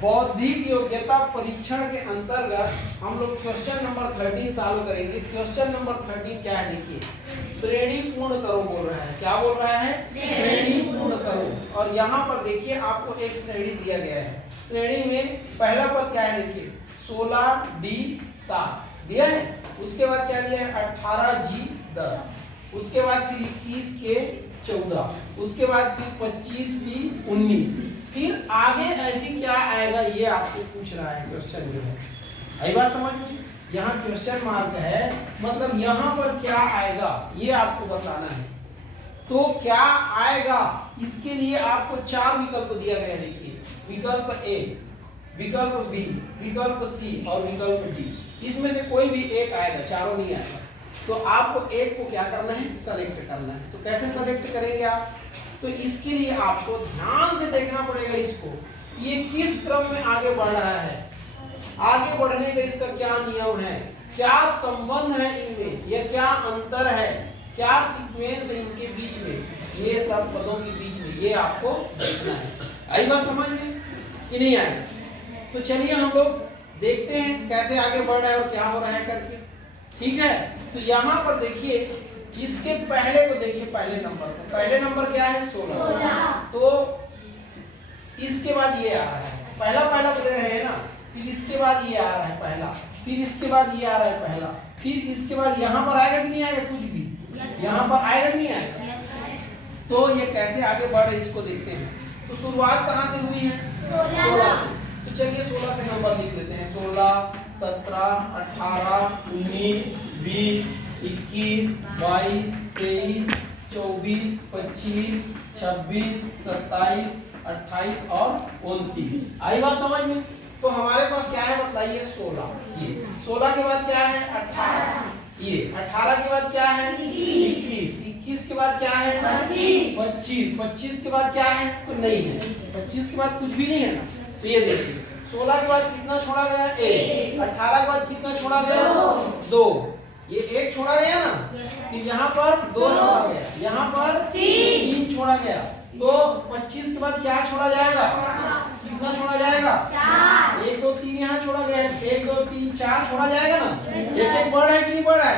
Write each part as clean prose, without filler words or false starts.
बौद्धिक योग्यता परीक्षण के अंतर्गत हम लोग क्वेश्चन नंबर 13 सॉल्व करेंगे। क्वेश्चन नंबर 13 क्या है देखिए, श्रेणी पूर्ण करो बोल रहा है। क्या बोल रहा है? श्रेणी पूर्ण करो। और यहाँ पर देखिए आपको एक श्रेणी दिया गया है। श्रेणी में पहला पद क्या है देखिए, 16D 7 दिया है। उसके बाद क्या दिया है, 18G 10। उसके बाद फिर 21K 14। उसके बाद फिर 25B 19। फिर आगे ऐसी क्या आएगा ये आपसे पूछ रहा है क्वेश्चन में। आई बात समझ में? यहाँ क्वेश्चन मार्क है, मतलब यहाँ पर क्या आएगा ये आपको बताना है। तो क्या आएगा, इसके लिए आपको 4 विकल्प दिया गया है। देखिए, विकल्प ए, विकल्प बी, विकल्प सी और विकल्प डी। इसमें से कोई भी एक आएगा, चारों नहीं आएगा। तो आपको एक को क्या करना है, सेलेक्ट करना है। तो कैसे सेलेक्ट करेंगे आप? तो इसके लिए आपको ध्यान से देखना पड़ेगा इसको, ये किस क्रम में आगे बढ़ रहा है, आगे बढ़ने का इसका क्या नियम है, क्या संबंध है इनमें, या क्या अंतर है, क्या सीक्वेंस है इनके बीच में, ये सब पदों के बीच में ये आपको देखना है। आई बात समझ में कि नहीं आई? तो चलिए हम लोग देखते हैं कैसे आगे बढ़ रहा है और क्या हो रहा है करके। ठीक है, तो यहाँ पर देखिए, इसके पहले को देखिए, पहले नंबर को, पहले नंबर क्या है 16। तो इसके बाद ये आ रहा है, पहला पहला दे रहे हैं ना, फिर इसके बाद ये आ रहा है पहला, फिर इसके बाद ये आ रहा है पहला, फिर इसके बाद यहाँ पर आएगा कि नहीं आएगा, कुछ भी यहाँ पर आएगा कि नहीं आएगा। तो ये कैसे आगे बढ़ रहे इसको देखते हैं। तो शुरुआत कहाँ से हुई है, 16 से। तो चलिए 16 से नंबर लिख लेते हैं। 16, 17, 18, 19, 20, 21, 22, 23, 24, 25, 26, 27, 28 और 29। आई बात समझ में? तो हमारे पास क्या है बताइए, 16। ये 16 के बाद क्या है, 18। ये 18 के बाद क्या है, 21। 21 के बाद क्या है, 25। 25 के बाद क्या है, तो नहीं है। 25 के बाद कुछ भी नहीं है ना। तो ये देखिए, 16 के बाद कितना छोड़ा गया, 1। 18 के बाद कितना छोड़ा गया, 2। ये 1 छोड़ा गया ना, फिर यहाँ पर 2 छोड़ा गया, यहाँ पर 3 छोड़ा गया। तो 25 के बाद क्या छोड़ा जाएगा, कितना छोड़ा जाएगा, 1 2 3 यहाँ छोड़ा गया है, 1 2 3 4 छोड़ा जाएगा ना। एक एक बढ़ है कि नहीं बढ़ है।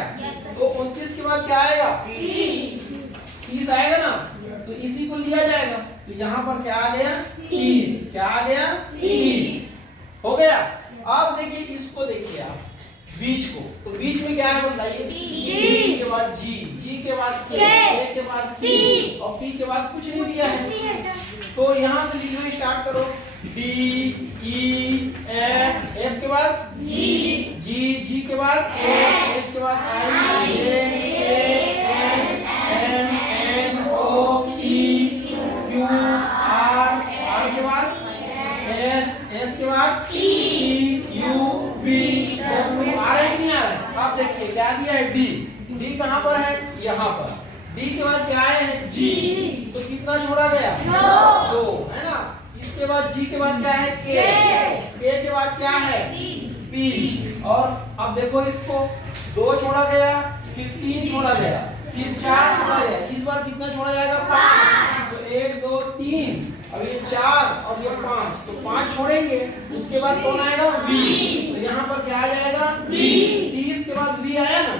तो 29 के बाद क्या आएगा, 30 आएगा ना। तो इसी को लिया जाएगा। तो यहाँ पर क्या आ गया, 30। क्या आ गया, 30 हो गया। अब देखिए इसको देखिए आप, बीच को। तो बीच में क्या है बताइए, बी के बाद जी, जी के बाद के के बाद पी और पी के बाद कुछ नहीं दिया है। तो यहाँ से लिखना स्टार्ट करो, डी ई एफ, एफ के बाद जी, जी जी के बाद एस के बाद I, A N M N O P Q R, R के बाद एस, एस के बाद टी यू वी डब्ल्यू। आ रहा है कि नहीं आ रहा है? आप देखिए क्या दिया है, डी। डी कहाँ पर है, यहाँ पर। डी के बाद क्या है, जी। तो कितना छोड़ा गया, 2 है ना। इसके बाद जी के बाद क्या है, के के बाद क्या है, पी। और अब देखो इसको, 2 छोड़ा गया, फिर 3 छोड़ा गया, फिर 4 छोड़ा गया। इस बार कितना छोड़ा जाएगा, 5। तो 1 2 3, अब ये 4 और ये 5, तो 5 छोड़ेंगे। उसके बाद कौन आएगा, बी। तो यहाँ पर क्या आ जाएगा, बी। 30 के बाद बी आया ना।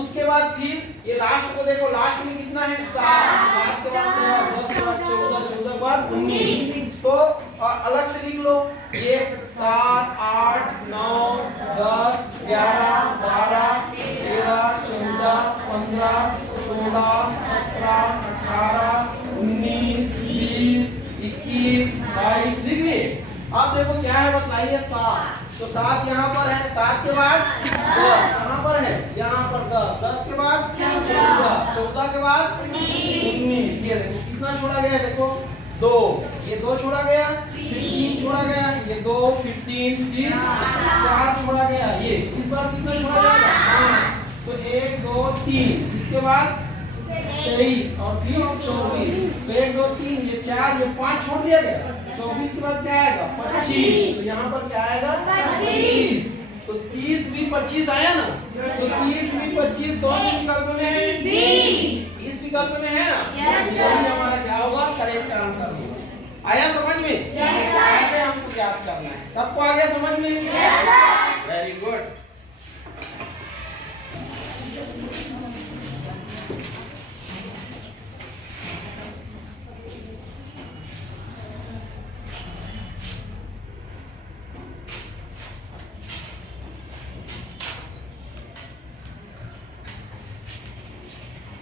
उसके बाद फिर ये लास्ट को देखो, लास्ट में कितना है, 7। 7 के बाद 10 के बाद 14, 14 के बाद 19। तो अलग से लिख लो, ये 7 8 9 10 11 12 13 14 15 16 17 18 19 20 21 22 लिख लिए। अब देखो क्या है बताइए, 7। तो 7 यहाँ पर है, 7 के बाद 10 कहाँ पर है, यहाँ पर 10। 10 के बाद 14, 14 के बाद 19। ये देखो कितना छोड़ा गया, देखो 2, ये 2 छोड़ा गया, फिर 3 छोड़ा गया, ये 2 फिर 3 फिर 4 छोड़ा गया। ये इस बार कितना छोड़ा जाएगा, 5। तो 1 2 3, इसके बाद 23 और फिर 24। तो 1 2 3, ये 4, ये 5 छोड़ दिया गया। 24 के बाद क्या आएगा, 25। तो यहाँ पर क्या आएगा, 25। तो 30 भी 25 आया ना। तो 30 भी 25 कौन से विकल्प में है, इस विकल्प में है ना। यही हमारा क्या होगा, करेक्ट आंसर होगा। आया समझ में? ऐसे हमको याद करना करना है। सबको आ गया समझ में? Very good.